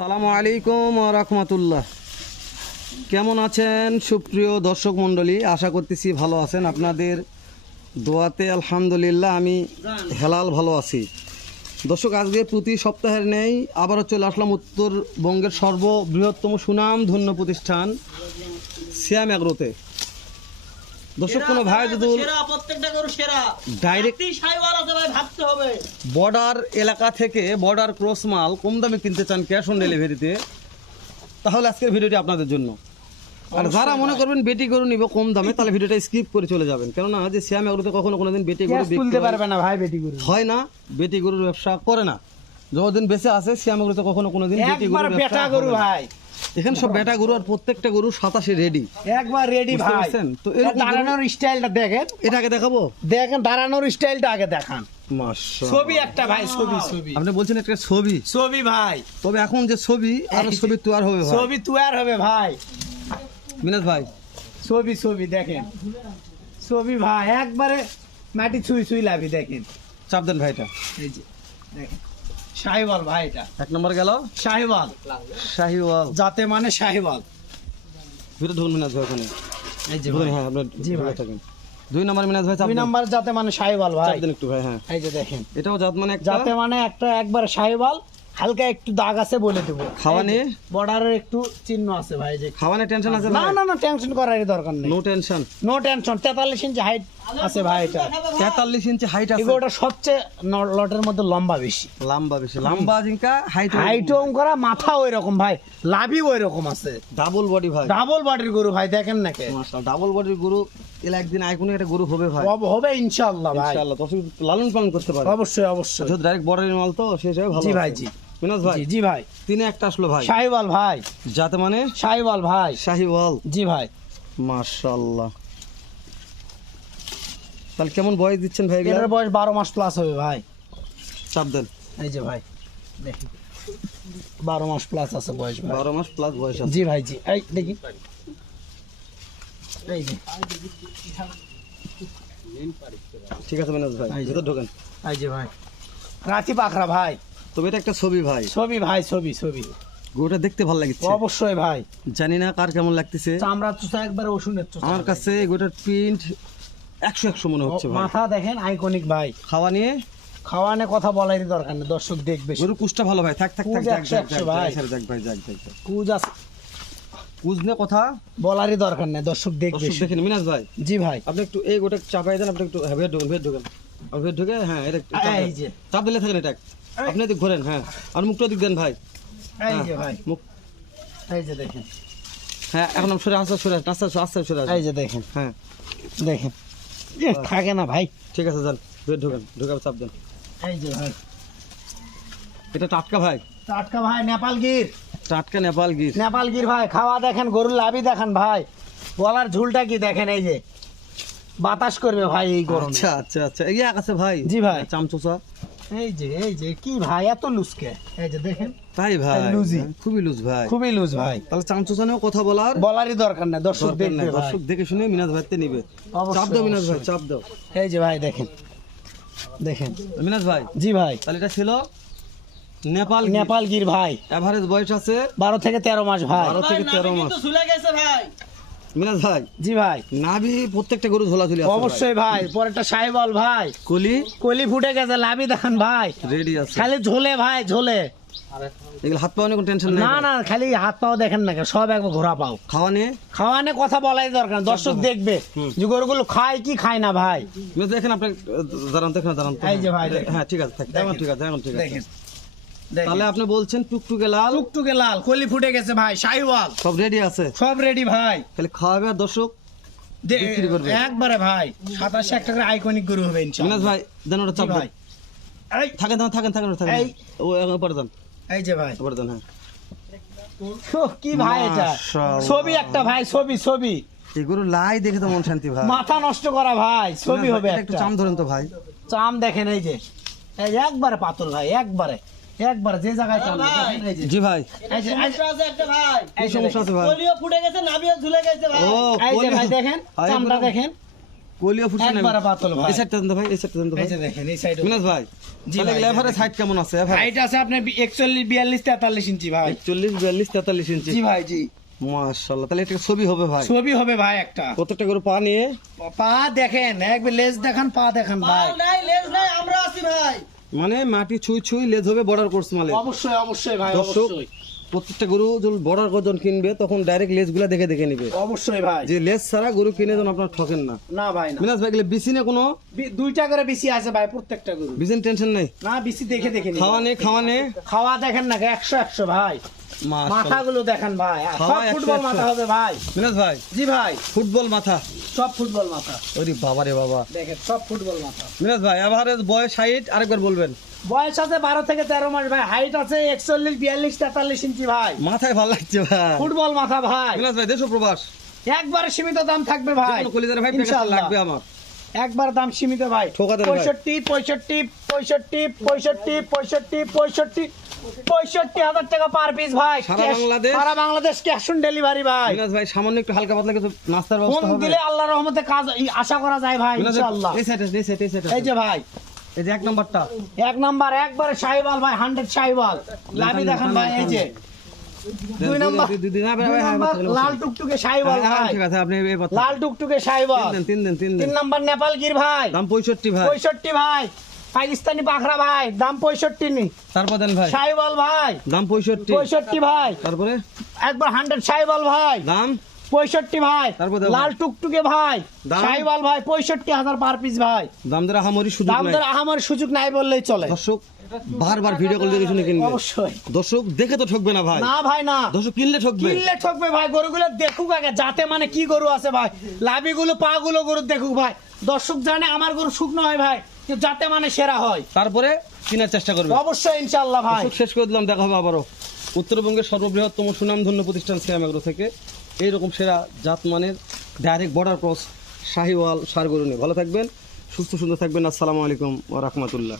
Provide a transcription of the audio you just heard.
আসসালামু আলাইকুম ওয়া রাহমাতুল্লাহ। কেমন আছেন সুপ্রিয় দর্শক মণ্ডলী? আশা করতেছি ভালো আছেন। আপনাদের দোয়াতে আলহামদুলিল্লাহ আমি হেলাল ভালো আছি। দর্শক, আজকে প্রতি সপ্তাহের নেই আবারও চলে আসলাম উত্তরবঙ্গের সর্ববৃহত্তম সুনামধন্য প্রতিষ্ঠান সিয়াম এগ্রোতে। দর্শক, কোনো ভাই যদি ডাইরেক্ট বর্ডার এলাকা থেকে বর্ডার ক্রস মাল কম দামে কিনতে চান ক্যাশ অন ডেলিভারিতে, তাহলে আজকের ভিডিওটি আপনাদের জন্য। আর যারা মনে করবেন বেটি গরু নিব কম দামে, তাহলে ভিডিওটা স্কিপ করে চলে যাবেন। কেননা যে সিয়াম এগ্রোতে কখনো কোনোদিন বেটি গরু বিক্রি পারবে না ভাই, বেটি গরু হয় না, বেটি গরুর ব্যবসা করে না। যতদিন বেঁচে আছে সিয়াম এগ্রোতে কখনো কোনোদিন বেটি গরু বেটা গরু ভাই, এখানে সব বেটা গরু, আর প্রত্যেকটা গরু 27 রেডি, একবার রেডি ভাই। তো এরকম দাঁড়ানোর স্টাইলটা দেখেন, এটাকে দেখাবো, দেখেন দাঁড়ানোর স্টাইলটা আগে দেখান। মাশাআল্লাহ, ছবি একটা ভাই, ছবি আপনি বলছেন একটা ছবি ছবি ভাই, তবে এখন যে ছবি আর ছবি তৈরি হবে ভাই, ছবি তৈরি হবে ভাই। মিনাজ ভাই ছবি দেখেন, ছবি ভাই একবারে মাটি ছুঁই লাভি। দেখেন চাপ দেন ভাইটা, এই যে দেখেন শাহিওয়াল ভাই, এটা এক নম্বর গেল শাহিওয়াল, শাহিওয়াল যাতে মানে শাহিওয়াল। ভিতরে ঢুকুন মিনাজ ভাই, ওখানে এই যে হ্যাঁ আপনার জি ভাই থাকেন। 2 নম্বর মিনাজ ভাই, চাপ দুই দেন, নাম্বার যাতে মানে শাহিওয়াল ভাই, চাপ দেন একটু ভাই। হ্যাঁ, এই যে দেখেন এটাও জাত মানে একটা যাতে মানে একটা একবার শাহিওয়াল, হালকা একটু দাগ আছে বলে দেবো। খাওয়ানে বর্ডারের একটু চিহ্ন আছে ভাই, যে খাওয়ানে টেনশন আছে না ভাই? না না, টেনশন করার দরকার নেই, নো টেনশন, নো টেনশন। 43 ইঞ্চি হাইট আছে ভাই, এটা 43 ইঞ্চি হাইট আছে। এগুলোটা সবচেয়ে লটের মধ্যে লম্বা বেশি, লম্বা বেশি, লম্বা জিঙ্কা হাইট হাইটও করা, মাথা ওই রকম ভাই, লাভি ওই রকম আছে, ডাবল বডি ভাই, ডাবল বডির গরু ভাই। দেখেন নাকি মাশাআল্লাহ, ডাবল বডির গরু এলা একদিন আইকনে একটা গরু হবে ভাই, হবে ইনশাআল্লাহ ভাই, ইনশাআল্লাহ। দর্শক লালন পালন করতে পারে অবশ্যই। যদি ডাইরেক্ট বর্ডারের মাল তো শেষ হয় ভালো। জি ভাই, জি মিনাজ ভাই, জি ভাই, তিনে একটা আসলো ভাই, শাহিওয়াল ভাই, যাতে মানে শাহিওয়াল ভাই, শাহিওয়াল। জি ভাই। মাশাআল্লাহ, তাহলে কেমন বয়স দিচ্ছেন ভাই এগুলা? এটার বয়স 12 মাস প্লাস হবে ভাই। চাপ দেন, এই যে ভাই দেখি 12 মাস প্লাস আছে বয়স ভাই। 12 মাস প্লাস বয়স আছে। জি ভাই, জি এই দেখি, এই যে ঠিক আছে মিনাজ ভাই, ভিতর ঢোকেন। এই যে ভাই রাতি পাখরা ভাই, তবে এটা একটা ছবি ভাই, ছবি ভাই, ছবি গরুটা দেখতে ভালো লাগছে। অবশ্যই ভাই, জানি না কার কেমন লাগতেছে, চামড়া চুষা একবারে ওষুধের চুষা। আমার কাছে গরুটার প্রিন্ট 100 মনে হচ্ছে ভাই। মাথা দেখেন আইকনিক ভাই, খাওয়া নিয়ে খাওয়ানে কথা বলারই দরকার নেই, দর্শক দেখবে। গরু কুচটা ভালো ভাই, থাক কুজ যাক 100 ভাই। ভাই, যাক কুজ আছে, কুজ নিয়ে কথা বলারই দরকার নেই, দর্শক দেখবে। দর্শক দেখেন। মিনাজ ভাই, জি ভাই, আপনি একটু এই গোটা চাপাই দেন, আপনি একটু ভেদ ঢোকেন, আর ভেদ ঢোকে, হ্যাঁ এটা একটু চাপ এই দেন। যে চাপ দিলে থাকেন এটা, আপনি এদিক ঘোরেন, হ্যাঁ, আর মুখটা দিক দেন ভাই, এই যে ভাই, মুখ, এই যে দেখেন, হ্যাঁ এখন সরে আস্তে সরে এই যে দেখেন, হ্যাঁ দেখেন থাকে না ভাই। ঠিক আছে, যান ভেদ ঢোকে চাপ দেন। এই যে ভাই এটা টাটকা ভাই, টাটকা ভাই, নেপাল গির, টাটকা নেপাল গির। নেপাল গির ভাই। খাওয়া দেখেন, গরুর লাভি দেখেন ভাই, গলার ঝুলটা কি দেখেন, এই যে বাতাস করবে ভাই এই গরমে। আচ্ছা এই আছে ভাই। জি ভাই, চামচোচা, এই যে কি ভাই এত লুজকে, এই যে দেখেন, তাই ভাই, লুজি। খুবই লুজ ভাই, খুবই লুজ ভাই। তাহলে চামচোচা নিয়েও কথা বলারই দরকার না, দর্শক দেখবে ভাই। দর্শক দেখে শুনে মিনাজ ভাইতে নিবে। অবশ্যই, চাপ দাও মিনাজ ভাই, চাপ দাও। এই যে ভাই দেখেন, দেখেন মিনাজ ভাই, জি ভাই, তাহলে এটা ছিল নেপাল নেপাল গির ভাই। এভারেজ বয়স আছে 12 থেকে 13 মাস ভাই। 12 থেকে 13 মাস। মিনাজ ভাই, জি ভাই, নাভি প্রত্যেকটা গরু ঝোলাঝুলি আছে অবশ্যই ভাই। পরেরটা শাহিওয়াল ভাই, কলি ফুটে গেছে, লাভি দেখান ভাই, রেডি আছে, খালি ঝোলে ভাই, ঝোলে। এগুলো হাত পাও নিয়ে কোনো টেনশন নেই না খালি হাত পাও দেখেন না, সব একবার ঘোরা পাও। খাওয়ানে কথা বলাই দরকার, দর্শক দেখবে যে গরুগুলো খায় কি খায় না ভাই। দেখেন আপনি দাঁড়ান, এই যে ভাই, হ্যাঁ ঠিক আছে, এখন ঠিক আছে, দেখেন। তাহলে আপনি বলছেন টুকটুকে লাল, কলি ফুটে গেছে ভাই, শাহিওয়াল সব রেডি আছে, সব রেডি ভাই। তাহলে খাওয়াবে আর দর্শক বিক্রি করবে একবারে ভাই। 27 একটা করে আইকনিক গরু হবে ইনশাআল্লাহ। মিনাজ ভাই দেন ওটা চাপ ভাই, এই থাকেন এই ও উপরে দেন, এই যে ভাই উপরে দেন, হ্যাঁ কি ভাই এটা ছবি একটা ভাই, ছবি এগুলো লাই দেখে তো মন শান্তি ভাই, মাথা নষ্ট করা ভাই, ছবি হবে একটু একটা। চাম ধরেন তো ভাই, চাম দেখেন, এই যে একবারে পাতল ভাই, একবারে যে জায়গায় চাম দেখেন, এই যে জি ভাই, এই যে সমস্যা আছে একটা ভাই, এই সমস্যা আছে ভাই, পলিও ফুটে গেছে, নাভিও ঝুলে গেছে ভাই। ও এই যে ভাই দেখেন, চামটা দেখেন, কলিও ফুটছে না একবারে পাতল ভাই। এই সাইডটা দেন তো ভাই, এই সাইডটা দেন তো ভাই এই যে দেখেন এই সাইড মিনাজ ভাই। জি তাহলে ভাই, লেভারের সাইড কেমন আছে এভাবে? হাইট আছে আপনার 41 42 43 ইঞ্চি ভাই। 41 42 43 ইঞ্চি। জি ভাই জি, মাশাআল্লাহ, তাহলে এটা ছবি হবে ভাই। ছবি হবে ভাই একটা। প্রত্যেকটা গরু পা নিয়ে পা দেখেন, একবার লেজ দেখান, পা দেখান ভাই। মানে মাটি ছুঁই ছুঁই লেজ হবে বর্ডার কোর্স মালে। অবশ্যই অবশ্যই ভাই, দর্শক, অবশ্যই প্রত্যেকটা গরু যখন বর্ডার গজন কিনবে তখন ডাইরেক্ট লেজগুলা দেখে দেখে নিবে, অবশ্যই ভাই। যে লেজ ছাড়া গরু কিনে যেন আপনার ঠকেন না। না ভাই না, মিনাজ ভাই গেলে বিসি না কোনো দুইটা করে বেশি আছে ভাই প্রত্যেকটা গরু। বিসিন টেনশন নাই। না বেশি দেখে দেখে নিন। খাওয়া নে খাওয়া দেখেন না 100 100 ভাই। মাশাআল্লাহ। মাথাগুলো দেখেন ভাই, খাওয়া সব 100 ফুটবল 100 মাথা হবে ভাই। মিনাজ ভাই জি ভাই, ফুটবল মাথা, সব ফুটবল মাথা ওরে বাবা রে বাবা। দেখেন, সব ফুটবল মাথা। মিনাজ ভাই এভারেজ বয়স 60, আরেকবার বলবেন। বয়স আছে 12 থেকে 13 মাস ভাই। হাইট আছে 41 42 43 ইঞ্চি ভাই। মাথায় ভালো লাগছে ভাই। ফুটবল মাথা ভাই। মিনাজ ভাই দেশ ও প্রবাস একবারে সীমিত দাম থাকবে ভাই। যেকোনো কলিজার ভাই প্যাকেট ইনশাআল্লাহ। লাগবে আমার। একবার দাম সীমিত ভাই। ঠোকা দেন ভাই। 65 65 65 65 65 65,000 টাকা পার পিস ভাই। সারা বাংলাদেশ? সারা বাংলাদেশ ক্যাশ অন ডেলিভারি ভাই। মিনাজ ভাই সামান্য একটু হালকা পাতলা কিছু নাস্তার ফোন ব্যবস্থা হবে। দিলে আল্লাহর রহমতে কাজ আশা করা যায় ভাই মিনাজ ভাই, ইনশাআল্লাহ। এই সাইডে এই যে ভাই, এই যে এক নাম্বারটা এক নাম্বার একবারে শাহিওয়াল ভাই, 100 শাহিওয়াল। লাভি দেখেন ভাই, এই যে দুই নাম্বার দুই নাম্বার দুই নাম্বার লাল টুকটুকে শাহিওয়াল ভাই। ঠিক আছে, আপনি এই কথা লাল টুকটুকে শাহিওয়াল। তিন দিন তিন নাম্বার নেপাল গির ভাই, দাম 65 ভাই। 65 ভাই। পাকিস্তানি পাখরা ভাই, দাম 65 নি। তারপর দেন ভাই শাহিওয়াল ভাই, দাম 65। 65 ভাই। তারপরে একবার 100 শাহিওয়াল ভাই, দাম 65 ভাই। তারপর দেন লাল টুকটুকে ভাই, দাম? শাহিওয়াল ভাই 65,000 পার পিস ভাই। দাম দ্বারা হামরি সুযোগ দাম নাই। দর আমার সুযোগ নাই বললেই চলে। দর্শক বারবার ভিডিও কল দেখে শুনে কিনবে। অবশ্যই দর্শক দেখে তো ঠকবে না ভাই। না ভাই না, দর্শক কিনলে ঠকবে। কিনলে ঠকবে ভাই। গরুগুলো দেখুক আগে, যাতে মানে কি গরু আছে ভাই। লাভিগুলো পা গুলো গরু দেখুক ভাই। দর্শক জানে আমার গরু শুকনো হয় ভাই, কিন্তু যাতে মানে সেরা হয়। তারপরে কেনার চেষ্টা করবে। অবশ্যই ইনশাআল্লাহ ভাই। দর্শক শেষ করে দিলাম, দেখা হবে আবারও উত্তরবঙ্গের সর্ববৃহত্তম সুনামধন্য প্রতিষ্ঠান সিয়াম এগ্রো থেকে এইরকম সেরা জাতমানের ডাইরেক্ট বর্ডার ক্রস শাহিওয়াল সার গরু নিয়ে। ভালো থাকবেন, সুস্থ সুন্দর থাকবেন। আসসালামু আলাইকুম ওয়া রাহমাতুল্লাহ।